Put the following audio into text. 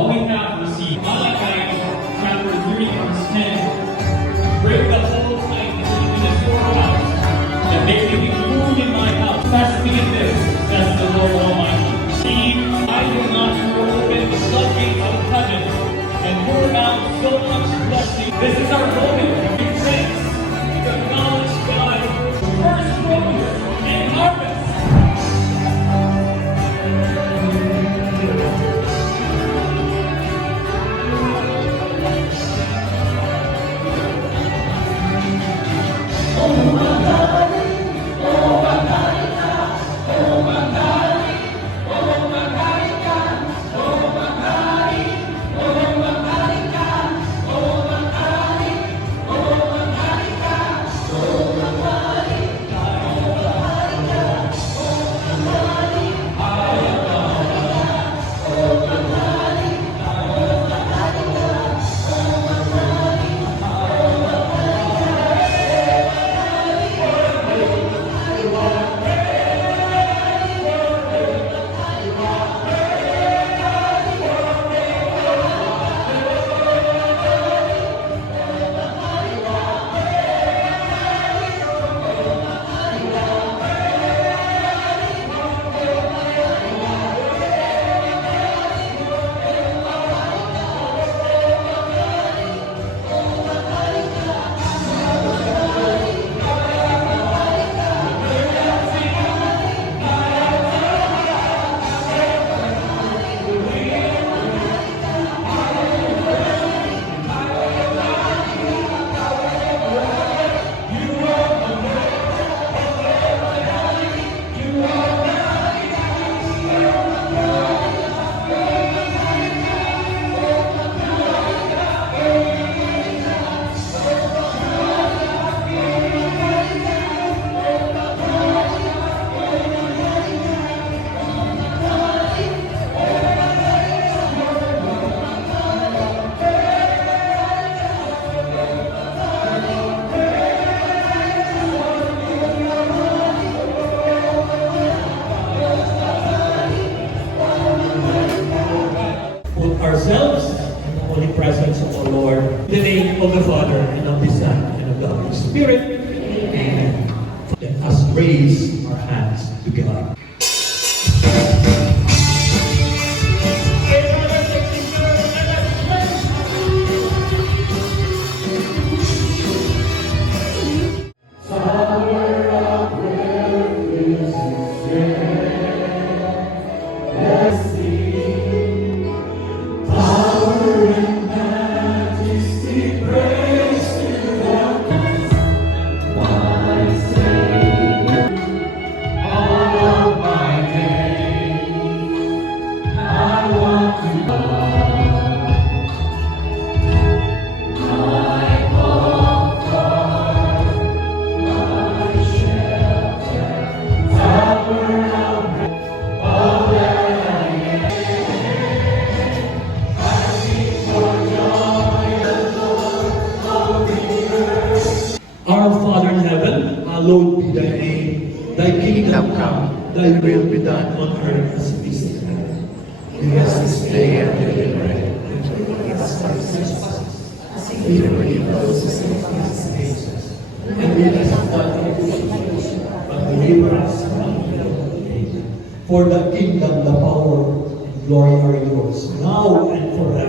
All we have received. Malachi chapter 3 verse 10. Break the whole night in the storehouse, that they may be food in my house. Test me in this, says the Lord Almighty. See, I will not open the floodgates of heaven and pour out so much blessing. This is our moment. Give thanks to acknowledge God. First focus and harvest. Ourselves in the holy presence of the Lord. In the name of the Father, and of the Son, and of the Holy Spirit. Amen. Let us raise our hands to God. Our Father in heaven, hallowed be thy name. Thy kingdom come, thy will be done on earth as it is in heaven. Give us this day our daily bread, and forgive us our sins, as we forgive those who sin against us. And lead us not into temptation, but deliver us from evil. For the kingdom, the power, and glory are yours, now and forever.